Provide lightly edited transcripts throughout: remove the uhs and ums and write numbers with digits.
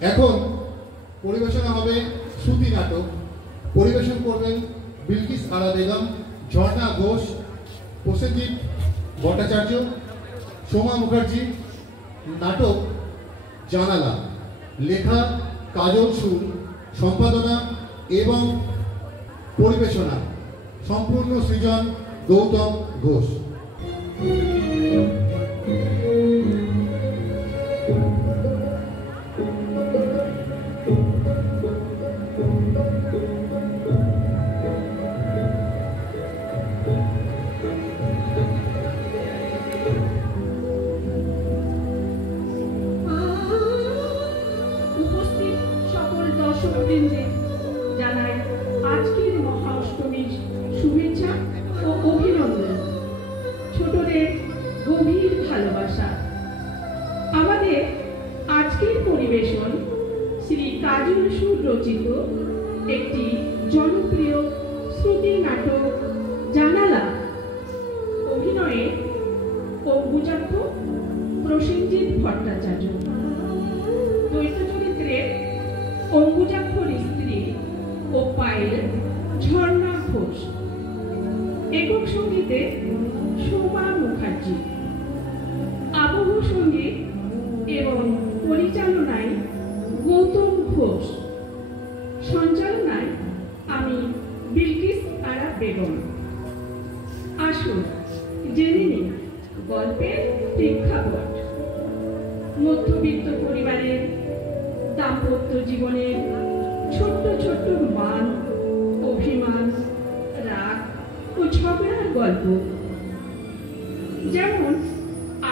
এখন পরিবেশনা হবে শ্রুতি নাটক। পরিবেশন করবেন বিলকিস আরা বেগম, ঝর্ণা ঘোষ, প্রসেনজিৎ ভট্টাচার্য, সোমা মুখার্জি। নাটক জানালা, লেখা কাজল সুর, সম্পাদনা এবং পরিবেশনা সম্পূর্ণ সৃজন গৌতম ঘোষ। জানাই আজকের মহা অষ্টমীর শুভেচ্ছা ও অভিনন্দন, ছোটদের গভীর ভালোবাসা। আমাদের আজকের পরিবেশন শ্রী কাজল সুর রচিত একটি জনপ্রিয় শ্রুতি নাটক জানালা। অভিনয়ে অঙ্গুজাক্ষ, প্রসেনজিৎ ভট্টাচার্য। দ্বৈত চরিত্রে অঙ্গুজাক্ষর স্ত্রী ও পাইলট ঝর্ণা ঘোষ। একক সঙ্গীতে সোমা মুখার্জি। আবহ সঙ্গীত এবং পরিচালনায় গৌতম ঘোষ। সঞ্চালনায় আমি বিলকিস আরা বেগম। আসুন জেনে নিন গল্পের প্রেক্ষাপট। মধ্যবিত্ত পরিবারের দাম্পত্য জীবনের ছোট্ট ছোট্ট মান, অভিমান, রাগ ও ঝগড়ার গল্প। যেমন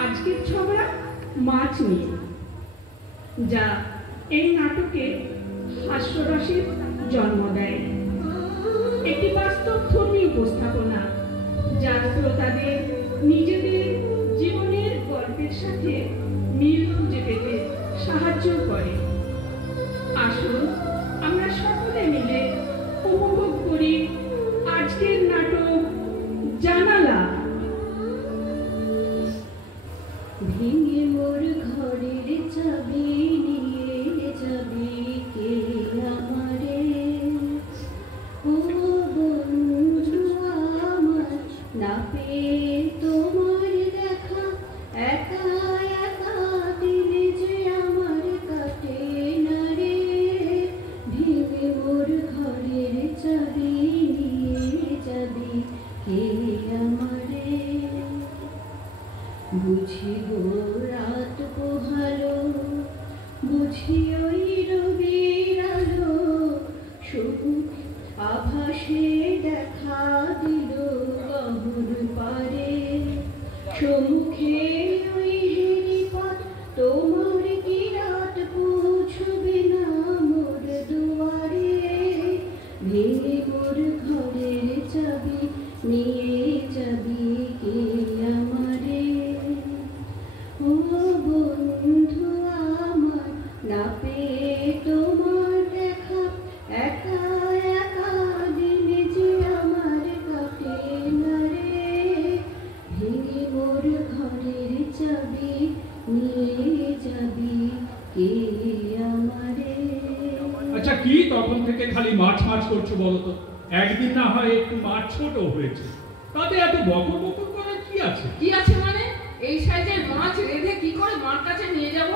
আজকের ঝগড়া মাছ নিয়ে, যা এই নাটকে হাস্যরসের জন্ম দেয়। একটি বাস্তবধর্মী উপস্থাপনা যা শ্রোতাদের নিজেদের জীবনের গল্পের সাথে মিল খুঁজে পেতে সাহায্য করে। আসুন আমরা সকলে মিলে উপভোগ করি আজকের নাটক জানালা। ভেঙে মোর ঘরের চাবি নিয়ে যাবি কে আমারে, ও বন্ধু আমার না পেয়ে তোমার দেখা, একা একা দিনে যে আমার কাটে না রে। ভেঙে মোর ঘরের চাবি নিয়ে যাবি কে আমারে, বুঝি গো রাত পোহালো, বুঝি ওই রবির আলো, সবুজ আভাসে দেখা দিল গহন পারে। সম্মুখে ওই হেরিপথ, তোমার কি রাত পৌঁছবে না মোর দুয়ারে। ভেঙে মোর ঘরের চাবি নিয়ে যাবি কে আমারে, ও বন্ধু আমার না পেয়ে তোমার দেখা, একা একা দিনে যে আমার কাটে না রে। ভেঙে মোর ঘরের চাবি নিয়ে যাবি কে আমারে। আচ্ছা, কি তখন থেকে খালি মাছ মাছ করছো বলো তো? একদিন না হয় একটু মাছ ছোট হয়েছে, তাতে এত বকর বকর করার কি আছে? কি আছে মানে? এই সাইজের মাছ রেঁধে কি করে মার কাছে নিয়ে যাব?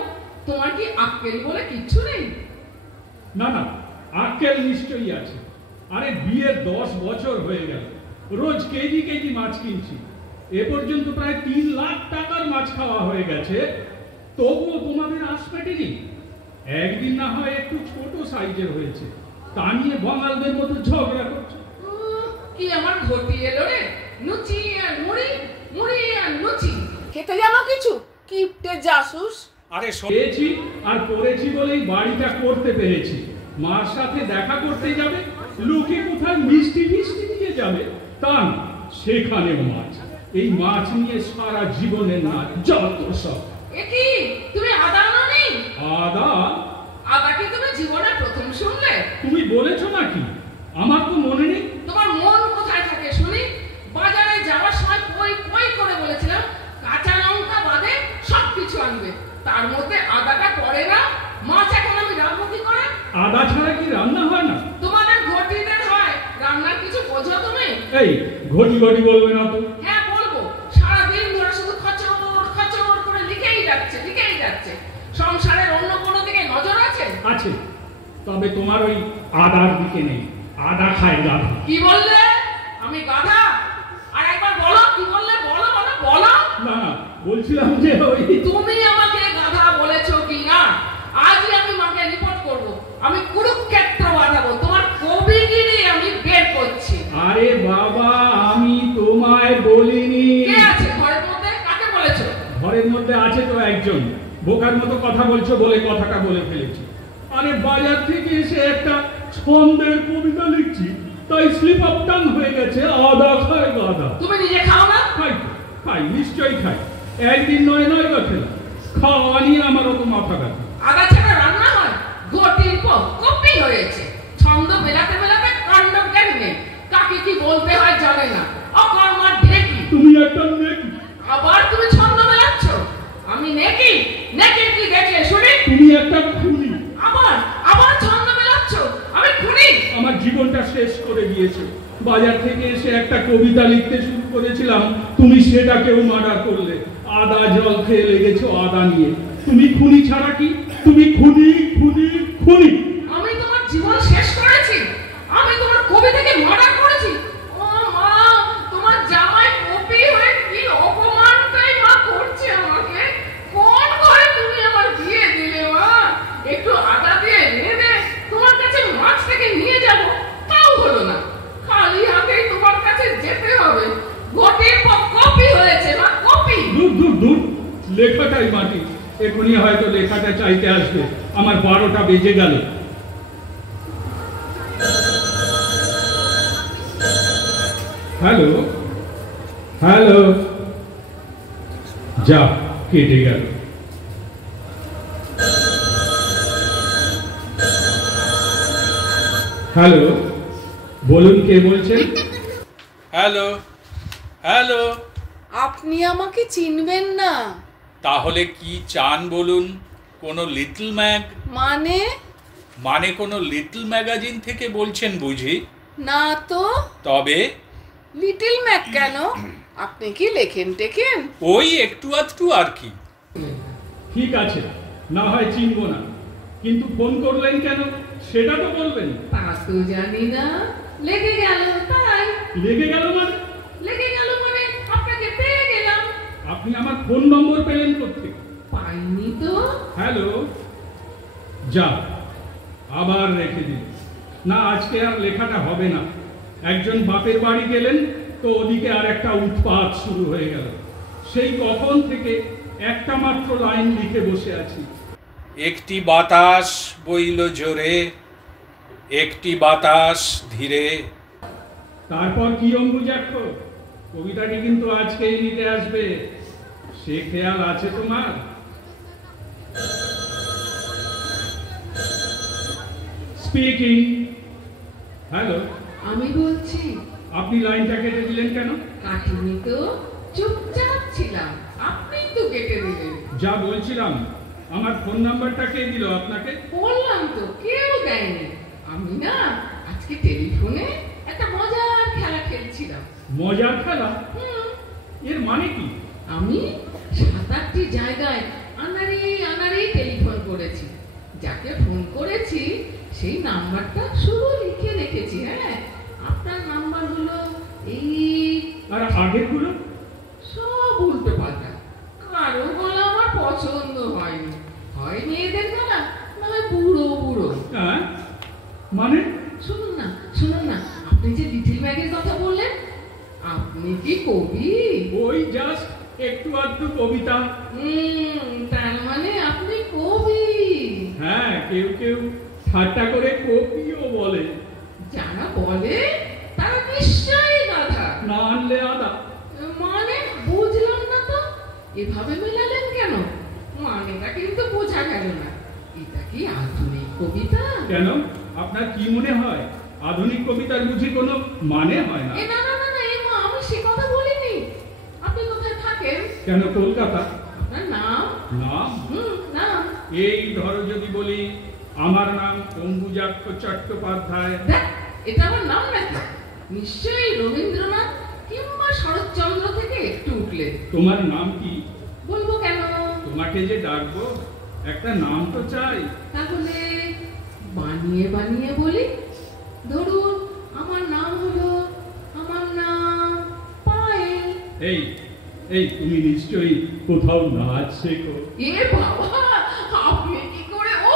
তোমার কি আক্কেল বলে কিচ্ছু নেই? না না, আক্কেল নিশ্চয়ই আছে। আরে বিয়ের 10 বছর হয়ে গেল, রোজ কেজি কেজি মাছ কিনছি। এ পর্যন্ত প্রায় 3 লাখ টাকার মাছ খাওয়া হয়ে গেছে, তবুও তোমাদের আশ পেটেনি। একদিন না হয় একটু ছোট সাইজের হয়েছে, তা নিয়ে বাঙালদের মতো ঝগড়া করছো। কি আমার ঘটি এলো রে? লুচি আর মুড়ি, মুড়ি আর লুচি। খেতে জানো কিছু? কিপটে জাসুস। আরে পেয়েছি আর পড়েছি বলেই বাড়িটা করতে পেরেছি। মার সাথে দেখা করতে যাবে, লোকে কোথায় মিষ্টি মিষ্টি দিয়ে যাবে, তা না, সেখানেও মাছ। এই মাছ নিয়ে সারা জীবনের না যত সব। এ কি তুমি আদা আনোনি? আদা? আদা কি তুমি জীবনে প্রথম শুনলে? তুমি বলেছো নাকি? আমার তো মনে নেই। তোমার মন কোথায় থাকে শুনি? বাজারে যাওয়ার সময় কই কই করে বলেছিলাম কাঁচা লঙ্কা বাদে সবকিছু আনবে, তার মধ্যে আদাটা পড়ে না। মাছ এখন আমি আদা ছাড়া কি রান্না হয় না? তোমাদের ঘটিদের হয়, রান্নার কিছু বোঝো তুমি? এই ঘটি ঘটি বলবে না তো। হ্যাঁ বলবো, সারাদিন ধরে শুধু খচর খচর করে লিখেই যাচ্ছে। সংসারের অন্য কোনো দিকে নজর আছে? আছে, তবে তোমার ওই আদার দিকে নেই। আদা খায় গাধা। কি বললে? আমি গাধা? আর একবার বলো, কি বললে? বলো। না বলছিলাম যে ওই তুমি আমাকে গাধা বলেছো কি না? আজই আমি মাকে রিপোর্ট করব। আমি কুরুক্ষেত্র বাঁধাবো। তোমার কবিগিরি আমি বের করছি। আরে বাবা, আমি তোমায় বলিনি। কে আছে ঘরের মধ্যে? কাকে বলেছো? ঘরের মধ্যে আছে তো একজন, বোকার মতো কথা বলছো বলে কথাটা বলে ফেলেছি। আরে বাজার থেকে এসে একটা ছন্দের কবিতা লিখছি, তাই স্লিপ অফ টাং হয়ে গেছে। আদা খায় গাধা। তুমি নিজে খাও না? খাই নিশ্চয়ই খাই। একদিন নয় বা খেলাম। খাওয়া নিয়ে আমার অত মাথা ব্যথা। আদা ছাড়া রান্না হয়? ঘটির পর কপি হয়েছে। ছন্দ মেলাতে কাণ্ড জ্ঞান নেই। কাকে কি বলতে হয় জানে না। অকর্মার ঢেকি। তুমি একটা নেকি। আবার তুমি ছন্দ মেলাচ্ছ? আমি নেকি কি দেখলে শুনি? তুমি একটা খুনি। আবার ছন্দ মেলাচ্ছ? আমি খুনি? আমার জীবনটা শেষ করে দিয়েছে। বাজার থেকে এসে একটা কবিতা লিখতে শুরু করেছিলাম, তুমি সেটাকেও মার্ডার করলে। আদা জল খেয়ে লেগেছো আদা নিয়ে। তুমি খুনি ছাড়া কি? তুমি খুনি। আমি তোমার জীবন শেষ করেছি? আমি তোমার কবিতাকে মার্ডার করেছি? ও মা, তোমার জামাই কপি হয়ে কি অপমানটাই মা করছে আমাকে। কোন ঘরে তুমি আমার বিয়ে দিলে মা? একটু আদা দিয়ে রেঁধে তোমার কাছে মাছ থেকে নিয়ে যাব, তাও হলো না। খালি হাতেই তোমার কাছে যেতে হবে। ঘটির পর কপি হয়েছে মা, কপি। দূর লেখাটাই মাটি। এখনই হয়তো লেখাটা চাইতে আসবে। আমার 12টা বেজে গেল। হ্যালো যা কেটে গেল। হ্যালো, বলুন কে বলছেন? হ্যালো। আপনি আমাকে চিনবেন না? তাহলে কি চান বলুন? কোনো লিটল ম্যাগ? মানে কোনো লিটল ম্যাগাজিন থেকে বলছেন বুঝি? না তো। তবে লিটল ম্যাক কেন? আপনি কি লেখেন? ওই একটু আধটু আর কি। ঠিক আছে, না হয় চিনব না, কিন্তু ফোন করলেন কেন সেটা তো বলবেন। তা তো জানি না। লেগে গেল তাই। লেগে গেল মানে? আপনাকে পেয়ে গেলাম। আপনি আমার ফোন নম্বর পেলেন কোত্থেকে? পাইনি তো। হ্যালো, যা আবার রেখে দিন। না, আজকে আর লেখাটা হবে না। একজন বাপের বাড়ি গেলেন তো ওদিকে আর একটা উৎপাত শুরু হয়ে গেল। সেই কখন থেকে একটা মাত্র লাইন লিখে বসে আছি। একটি বাতাস বইল জোরে, একটি বাতাস ধীরে। তারপর কি অম্বুজাক্ষ? কবিতাটি কিন্তু আজকেই নিতে আসবে, সে খেয়াল আছে তোমার? স্পিকিং। হ্যালো, আমি বলছি। আপনি লাইনটা কেটে দিলেন কেন? কাটিনি তো, চুপচাপ ছিলাম। আপনি তো কেটে দিলেন। যা বলছিলাম, আমার ফোন নাম্বারটা কে দিল আপনাকে? বললাম তো, কেউ দেয়নি। আমি না আজকে টেলিফোনে একটা মজার খেলা খেলছিলাম। মজার খেলা? এর মানে কি? আমি 7-8টি জায়গায় আনাড়ি টেলিফোন করেছি। যাকে ফোন করেছি সেই নাম্বারটা শুধু লিখে রেখেছি। হ্যাঁ, আপনার নাম্বার হলো এই। আর আগের গুলো? সব উল্টো পাল্টা। কারো গলা আমার পছন্দ হয়নি। হয় মেয়েদের গলা, না হয় বুড়ো। হ্যাঁ, মানে? শুনুন না, আপনি যে লিটল ম্যাগের কথা বললেন, আপনি কি কবি? ওই জাস্ট একটু আধটু কবিতা। তার মানে আপনি কবি? হ্যাঁ, কেউ ঠাট্টা করে কবিও বলে। যারা বলে তারা নিশ্চয়ই গাধা। না আনলে আদা। মানে বুঝলাম না তো, এভাবে মেলালেন কেন? মানেটা কিন্তু বোঝা গেল না। এটা কি আধুনিক কবিতা? কেন, আপনার কি মনে হয় আধুনিক কবিতার বুঝি কোনো মানে হয় না? না, আমি সে কথা বলিনি। আপনি কোথায় থাকেন? কেন, কলকাতা। আপনার নাম? নাম? নাম। এই ধরো যদি বলি আমার নাম অম্বুজাক্ষ চট্টোপাধ্যায়। দেখ, এটা আমার নাম নাকি? নিশ্চয়ই রবীন্দ্রনাথ কিংবা শরৎচন্দ্র থেকে একটু উঠলে। তোমার নাম কি? বলবো কেন? তোমাকে যে ডাকবো একটা নাম তো চাই। তাহলে বানিয়ে বানিয়ে বলি। ধরুন আমার নাম পায়েল। এই এই তুমি নিশ্চয়ই কোথাও নাচ শেখো। এ বাবা, আপনি কি করে? ও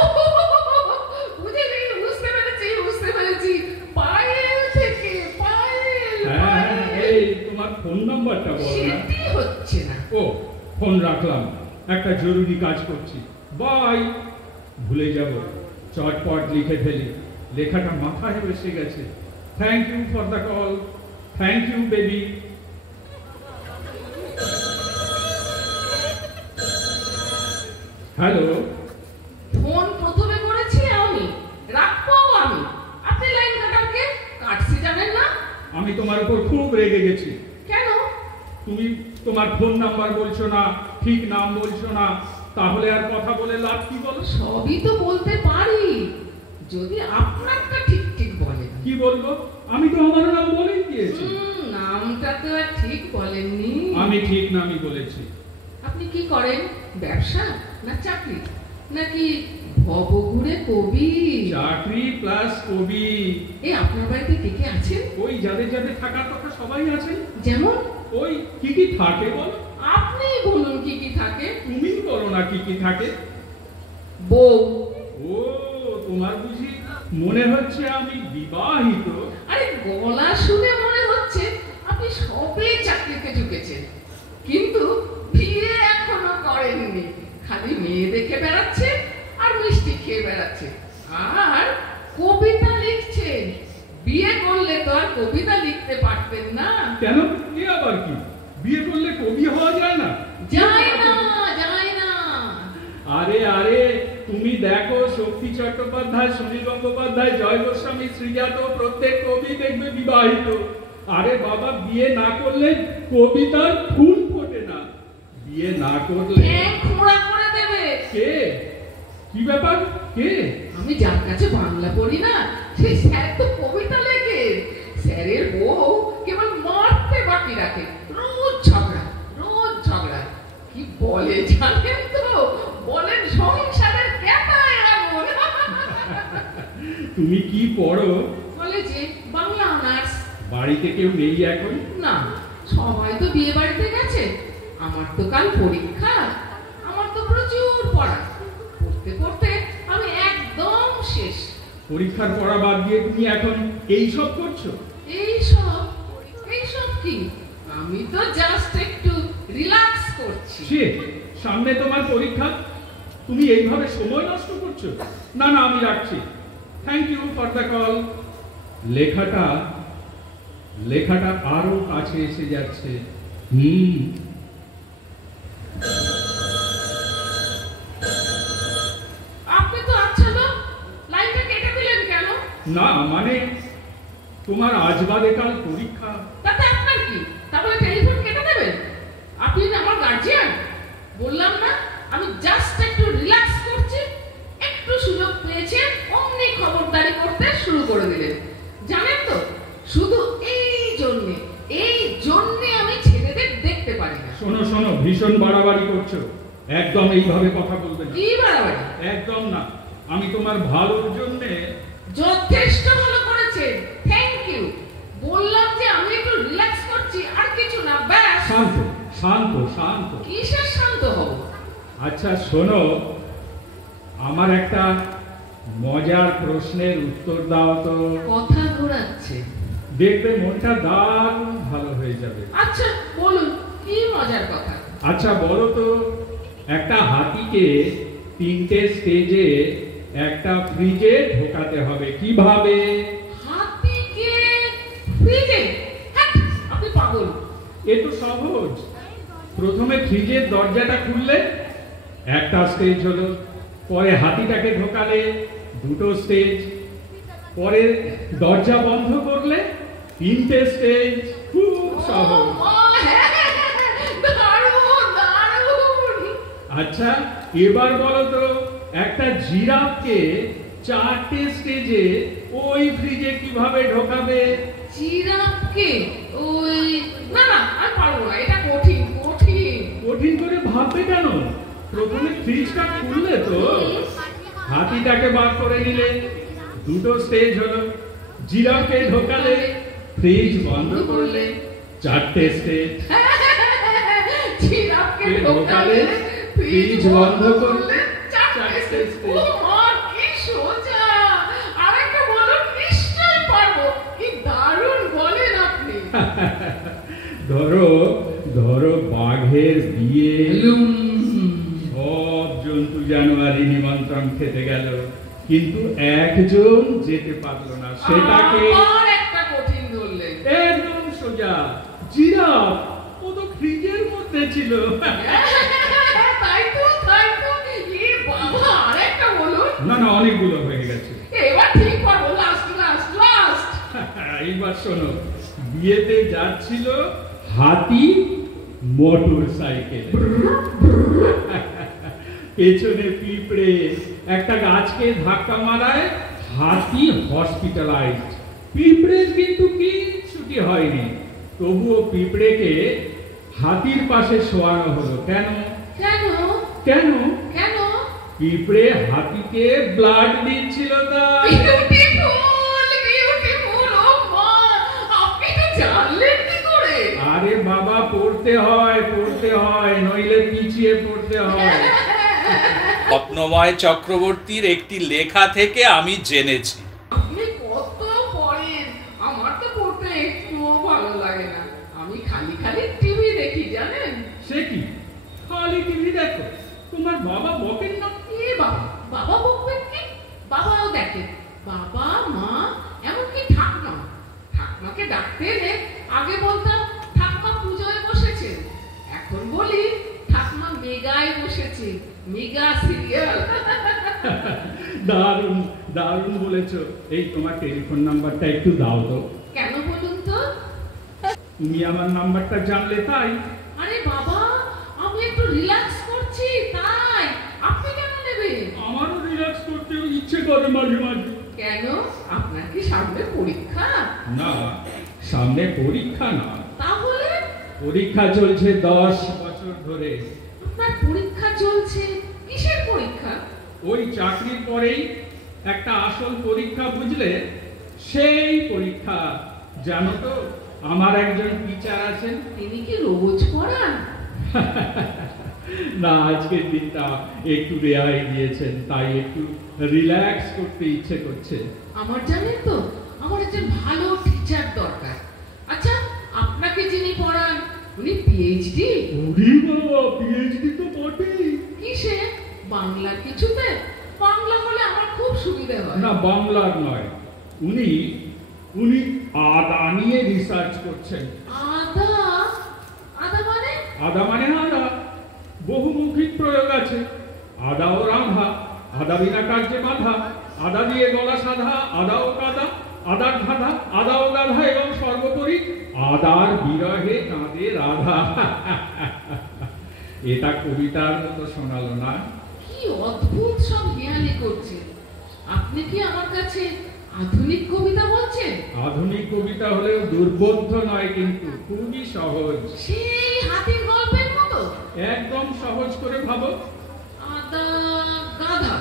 বুঝতে পেরেছি। পায়েল থেকে পায়েল। হ্যাঁ, এই তোমার ফোন নাম্বারটা বলো না। সেটি হচ্ছে না। ও, ফোন রাখলাম, একটা জরুরি কাজ করছি, বাই। ভুলে যাব, চটপট লিখে ফেলি। লেখাটা মাথায় বসে গেছে। Thank you for the call. Thank you baby. Hello. Phone প্রথমে করেছি আমি, রাখবো আমি। আপনি লাইন কাটারকে কাটছি জানেন না? আমি তোমার উপর খুব রেগে গেছি। কেন? তুমি তোমার ফোন নাম্বার বলছো না, ঠিক নাম বলছো না, তাহলে আর কথা বলে লাভ কি বলো? সবই তো বলতে পারি, যদি আপনারটা ঠিক ঠিক বলেন। কি বলবো? আমি তো আমার নাম বলেই দিয়েছি। নামটা তো আর ঠিক বলেননি। আমি ঠিক নামই বলেছি। আপনি কি করেন? ব্যবসা না চাকরি, নাকি ভবঘুরে কবি? চাকরি প্লাস কবি। এই আপনার বাড়িতে কে কে আছেন? ওই যাদের যাদের থাকার কথা সবাই আছেন। যেমন? ওই কি কি থাকে বলো? আপনি বলুন কি কি থাকে। তুমি বলো না কি কি থাকে। বউ। ও, তোমার বুঝি মনে হচ্ছে আমি বিবাহিত? আরে গলা শুনে মনে হচ্ছে আপনি সবে চাকরিতে ঢুকেছেন, কিন্তু বিয়ে এখনো করেননি। খালি মেয়ে দেখে বেড়াচ্ছে আর মিষ্টি খেয়ে বেড়াচ্ছে, আর কবিতা লিখছেন। বিয়ে করলে তো আর কবিতা লিখতে পারতেন না। কেন? এ আবার কি? বিয়ে করলে কবি হওয়া যায় না? যায় না। আরে আরে, তুমি দেখো, শক্তি চট্টোপাধ্যায়, সুনীল গঙ্গোপাধ্যায়, জয় গোস্বামী, শ্রীজাত, প্রত্যেক কবি দেখবে বিবাহিত। আরে বাবা, বিয়ে না করলে কবিতার ফুল ফোটে না। বিয়ে না করলে খোঁড়া করে দেবে। কে? কি ব্যাপার? কে? আমি যার কাছে বাংলা পড়ি না, সেই স্যার তো কবিতা লেখে। স্যারের বউ কেবল মারতে বাকি রাখে। রোজ ঝগড়া। কি বলে জানেন তো? বলেন সংসারের কেতায় আগুন। তুমি কি পড়ো? কলেজে বাংলা অনার্স। বাড়িতে কেউ নেই এখন? না, সবাই তো বিয়ে বাড়িতে গেছে। আমার তো কাল পরীক্ষা। আমার তো প্রচুর পড়া। পড়তে পড়তে আমি একদম শেষ। পরীক্ষার পড়া বাদ দিয়ে তুমি এখন এই সব করছো? এইসব কি? আমি তো জাস্ট একটু রিল্যাক্স করছি। সে সামনে তোমার পরীক্ষা, তুমি এইভাবে সময় নষ্ট করছো? না না, আমি রাখছি। Thank you for the call. লেখাটা আরো কাছে এসে যাচ্ছে। আপনি তো আচ্ছা লোক, লাইনটা কেটে দিলেন কেন? না মানে, তোমার আজ বাদে কাল পরীক্ষা। তাতে আপনার কি? তাহলে টেলিফোন কেটে দেবেন? আপনি না আমার গার্জিয়ান। বললাম না, আমি জাস্ট একটু রিল্যাক্স করছি। একটু সুযোগ পেয়েছেন, অমনি খবরদারি করতে শুরু করে দিলেন। জানেন তো, শুধু এই জন্যে আমি ছেলেদের দেখতে পারি না। শোনো, ভীষণ বাড়াবাড়ি করছো। একদম এইভাবে কথা বলবে না। কি বাড়াবাড়ি? একদম না। আমি তোমার ভালোর জন্যে। যথেষ্ট ভালো করেছেন, থ্যাংক ইউ। বললাম যে আমি একটু রিল্যাক্স করছি, আর কিছু না, ব্যাস। শান্ত। কিসের শান্ত হব? আচ্ছা শোনো, আমার একটা মজার প্রশ্নের উত্তর দাও তো। কথা ঘোরাচ্ছে। দেখবে মনটা দারুণ ভালো হয়ে যাবে। আচ্ছা বলুন, কি মজার কথা? আচ্ছা বলো তো, একটা হাতিকে 3টে স্টেজে একটা ফ্রিজে ঢোকাতে হবে কিভাবে? হাতিকে ফ্রিজে? আপনি পাগল। এ তো সহজ। প্রথমে ফ্রিজের দরজাটা খুললে একটা স্টেজ হলো, পরে হাতিটাকে ঢোকালে 2টো স্টেজ, পরে দরজা বন্ধ করলে 3টে স্টেজ। খুব সহজ। আচ্ছা এবার বলো তো, একটা জিরাফকে 4টে স্টেজে ওই ফ্রিজে কিভাবে ঢোকাবে? জিরাফকে ওই না না আর পারবো না, এটা কঠিন কঠিন। কঠিন করে ভাববে কেন? প্রথমে ফ্রিজটা খুললে তো, হাতিটাকে বার করে নিলে, 2টো স্টেজ হলো। জিরাফকে ঢোকালে, ফ্রিজ বন্ধ করলে, 4টে স্টেজ। জিরাফকে ঢোকালে, ফ্রিজ বন্ধ করলে, 4টে স্টেজ। ও মা কি সোজা! আরেকটা বলো, নিশ্চয়ই পারবো। কি দারুণ বলেন আপনি। ধরো ধরো বাঘের বিয়ে, সব জন্তু জানোয়ারি নিমন্ত্রণ খেতে গেল, কিন্তু একজন যেতে পারলো না, সেটাকে আর একটা কঠিন ধরলেন। একদম সোজা, জিরাফ। ও তো ফ্রিজের মধ্যে ছিল। তাই তো তাই তো। এ বাবা, আরেকটা বলুন। না না, অনেকগুলো হয়ে গেছে। এবার ঠিক পারবো, লাস্ট লাস্ট লাস্ট। এইবার শোনো, বিয়েতে যাচ্ছিল হাতি মোটর সাইকেল, পেছনে পিঁপড়ে, একটা গাছকে ধাক্কা মারায় হাতি হসপিটালাইজড। পিঁপড়ের কিন্তু কিচ্ছুটি হয়নি, তবুও পিঁপড়েকে হাতির পাশে শোয়ানো হলো। কেন? কেন কেন? কেন? পিঁপড়ে হাতিকে ব্লাড দিচ্ছিল তাই। Beautiful beautiful. ও মা, আপনি তো জানলেন কি করে? আরে বাবা, পড়তে হয়, নইলে পিছিয়ে পড়তে হয়। রত্নময় চক্রবর্তীর একটি লেখা থেকে আমি জেনেছি। আপনি কত পড়েন, আমার তো পড়তে একটুও ভালো লাগে না। আমি খালি খালি টিভি দেখি, জানেন? সে কি, খালি টিভি দেখো? তোমার বাবা বকেন না? এ বাবা, বাবা বকবেন কি? বাবাও দেখেন। বাবা, মা, এমনকি ঠাকমা। ঠাকমাকে ডাকতে এলে আগে বলতাম ঠাকমা পুজোয় বসেছে, এখন বলি ঠাকমা মেগায় বসেছে, মেগা সিরিয়াল। দারুণ দারুণ বলেছো। এই তোমার টেলিফোন নাম্বারটা একটু দাও তো। কেন বলুন তো? তুমি আমার নাম্বারটা জানলে তাই। আরে বাবা, আমি একটু রিল্যাক্স করছি তাই। আপনি কেন নেবেন? আমারও রিল্যাক্স করতে ইচ্ছে করে মাঝে মাঝে। কেন? আপনার কি সামনে পরীক্ষা? না, সামনে পরীক্ষা না, তাহলে? পরীক্ষা চলছে 10 বছর ধরে। আপনার পরীক্ষা চলছে? কিসের পরীক্ষা? ওই চাকরির পরেই একটা আসল পরীক্ষা, বুঝলে? সেই পরীক্ষা। জানো তো, আমার একজন টিচার আছেন। তিনি কি রোজ পড়ান? না, আজকের দিনটা একটু রেহাই দিয়েছেন, তাই একটু রিল্যাক্স করতে ইচ্ছে করছে। আমার জানেন তো, আমার একজন ভালো টিচার দরকার। আচ্ছা, আপনাকে যিনি পড়ান উনি পিএইচডি? ওরে বাবা, পিএইচডি তো বটেই। কিসে? বাংলা কিছুতে? বাংলা হলে আমার খুব সুবিধা হয়। না, বাংলার নয়, উনি উনি আদা নিয়ে রিসার্চ করছেন। আদা? আদা মানে? আদা মানে আদা, বহুমুখী প্রয়োগ আছে। আদা ও রাধা, আদা বিনা কার্যে বাধা, আদা দিয়ে গলা সাধা, আদা ও কাদা, আদার ধাঁধা, আদা ও গাধা, এবং সর্বোপরি আদার বিরহে কাঁদে রাধা। এটা কবিতার মতো শোনালো না? কি অদ্ভুত সব হেয়ালি করছে। আপনি কি আমার কাছে আধুনিক কবিতা বলছেন? আধুনিক কবিতা হলেও দুর্বোধ্য নয়, কিন্তু খুবই সহজ। সেই হাতির গল্পের মতো? একদম সহজ করে ভাবো। আদা গাধা,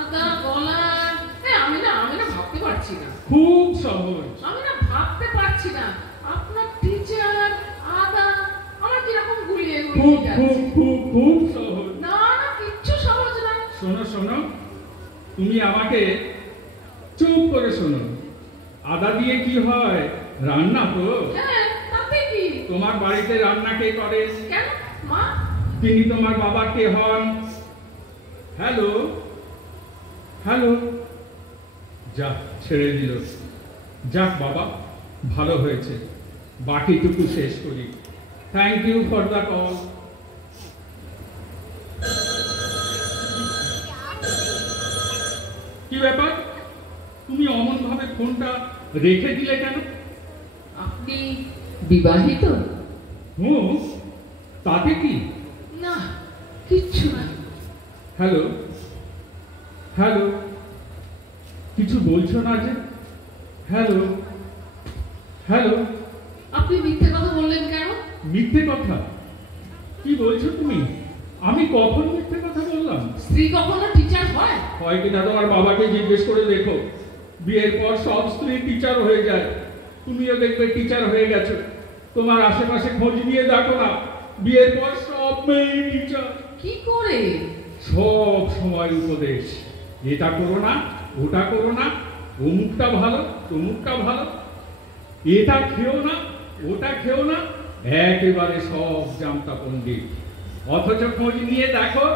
আদা গলা। আমি না ভাবতে পারছি না। খুব সহজ। আমি না ভাবতে পারছি না। আপনার টিচার আদা, আমার কিরকম গুলিয়ে খুব গুলিয়ে খুব যাচ্ছে। খুব খুব সহজ। না না, কিচ্ছু সহজ না। শোনো শোনো, তুমি আমাকে চুপ করে শোনো। আদা দিয়ে কি হয়? রান্না তো। হ্যাঁ, তাতে কি? তোমার বাড়িতে রান্না কে করে? কেন? মা? তিনি তোমার বাবা কে হন? হ্যালো হ্যালো, যা ছেড়ে দিল। যাক বাবা, ভালো হয়েছে। বাকিটুকু শেষ করি। Thank you for the call. কি ব্যাপার, তুমি অমন ভাবে ফোনটা রেখে দিলে কেন? আপনি বিবাহিত? হুম, তাতে কি? না, কিচ্ছু না। হ্যালো হ্যালো, কিছু বলছো না যে? হ্যালো হ্যালো, আপনি মিথ্যে কথা বললেন কেন? মিথ্যে কথা? কি বলছো তুমি? আমি কখন মিথ্যে কথা বললাম? স্ত্রী কখনো টিচার হয়? হয় কিনা তোমার বাবাকে জিজ্ঞেস করে দেখো। বিয়ের পর সব স্ত্রী টিচার হয়ে যায়, তুমিও দেখবে টিচার হয়ে গেছো। তোমার আশেপাশে খোঁজ নিয়ে দেখো না, বিয়ের পর সব মেয়ে টিচার। কি করে? সব সময় উপদেশ, এটা করো না, ওটা করো না, অমুকটা ভালো, তমুকটা ভালো, এটা খেও না, ওটা খেও না, একেবারে সব জামতা পণ্ডিত। অথচ খোঁজ নিয়ে দেখো,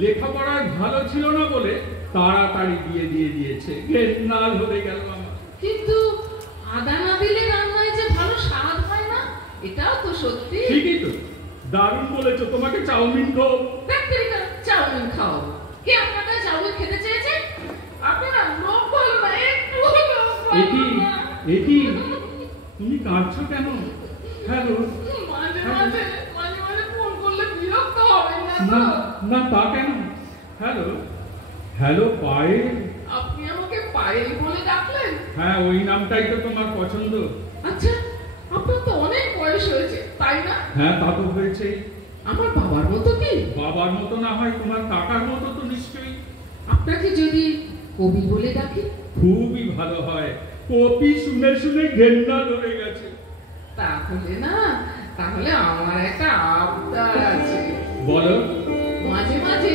লেখাপড়ায় ভালো ছিল না বলে তাড়াতাড়ি বিয়ে দিয়ে দিয়েছে। ঘেন্না ধরে গেল আমার। কিন্তু আদা না দিলে রান্নায় যে ভালো স্বাদ হয় না, এটাও তো সত্যি। ঠিকই তো, দারুণ বলেছো। তোমাকে চাউমিন খাও। ব্যাকটেরিয়া চাউমিন খাও। কে আপনাদের চাউমিন খেতে চেয়েছে? আপনারা লোক বলো না, একটু এটি তুমি কাঁদছো কেন? হ্যালো। মাঝে মাঝে ফোন করলে বিরক্ত হবেন না না তো? না, তা কেন? Hello hello, Payel. আপনি আমাকে পায়েল বলে ডাকলেন? হ্যাঁ, ওই নামটাই তো তোমার পছন্দ। আচ্ছা, আপনার তো অনেক বয়স হয়েছে, তাই না? হ্যাঁ, তা তো হয়েছে। আমার বাবার মতো কি? বাবার মতো না হয় তোমার কাকার মতো তো নিশ্চয়ই। আপনাকে যদি কবি বলে ডাকি? খুবই ভালো হয়। কপি শুনে শুনে ঘেন্না ধরে গেছে। তাহলে আমার একটা আবদার আছে। বলো। মাঝে মাঝে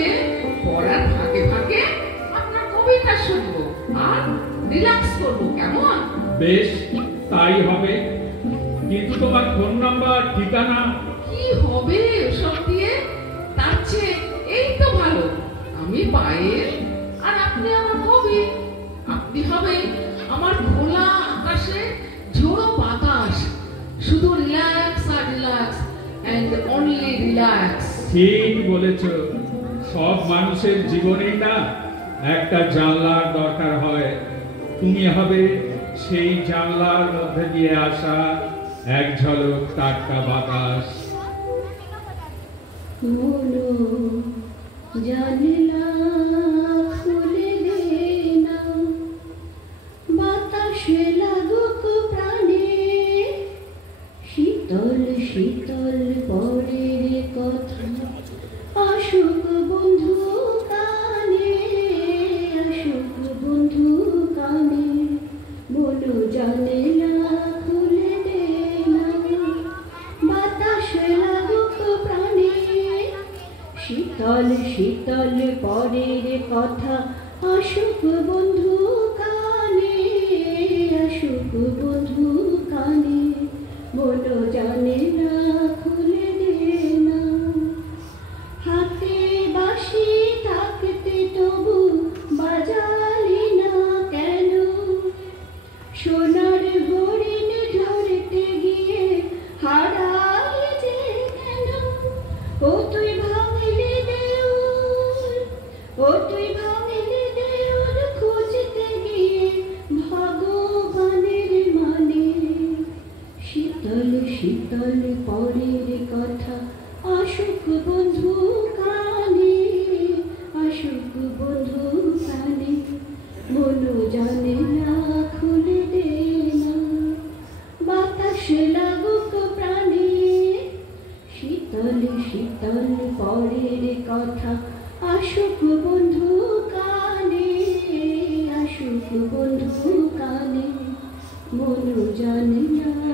পড়ার ফাঁকে ফাঁকে আপনার কবিতা শুনবো আর রিল্যাক্স করবো, কেমন? বেশ, তাই হবে। কিন্তু তোমার ফোন নাম্বার, ঠিকানা? কি হবে ওসব দিয়ে? তার চেয়ে এই তো ভালো, আমি পায়েল আর আপনি আমার কবি। আপনি হবে আমার খোলা আকাশে ঝোড়ো বাতাস, শুধু রিল্যাক্স আর রিল্যাক্স এন্ড অনলি রিল্যাক্স। ঠিক বলেছ। সব মানুষের জীবনেই না একটা জানলার দরকার হয়। তুমি হবে সেই জানলার মধ্যে দিয়ে আসা এক ঝলক টাটকা বাতাস। মনো জানলা খুলে দে না, বাতাসে লাগুক প্রাণে, শীতল শীতল পরের কথা আসুক বন্ধু কানে, আসুক বন্ধু কানে। বলো জানলা খুলে দে না, বাতাসে লাগুক প্রাণে, শীতল শীতল পরের কথা আসুক বন্ধু কানে, আসুক বন্ধু কানে। বলো জানলা খুলে দে না, হাতে বাঁশি থাকতে তবু বাজালি না কেন, সোনার হরিণ ধরতে গিয়ে হারাই যে কেন। ও তুই ভাঙলি দেউল, ও তুই ভাঙলি দেউল, খুঁজতে গিয়ে ভগবানের মানে। শীতল শীতল পরের কথা আসুক বন্ধু কানে, আসুক বন্ধু কানে। বলো জানলা খুলে দে না, বাতাস লাগুক প্রাণে, শীতল শীতল পরের কথা আসুক বন্ধু কানে, আসুক বন্ধু কানে। বলো জানলা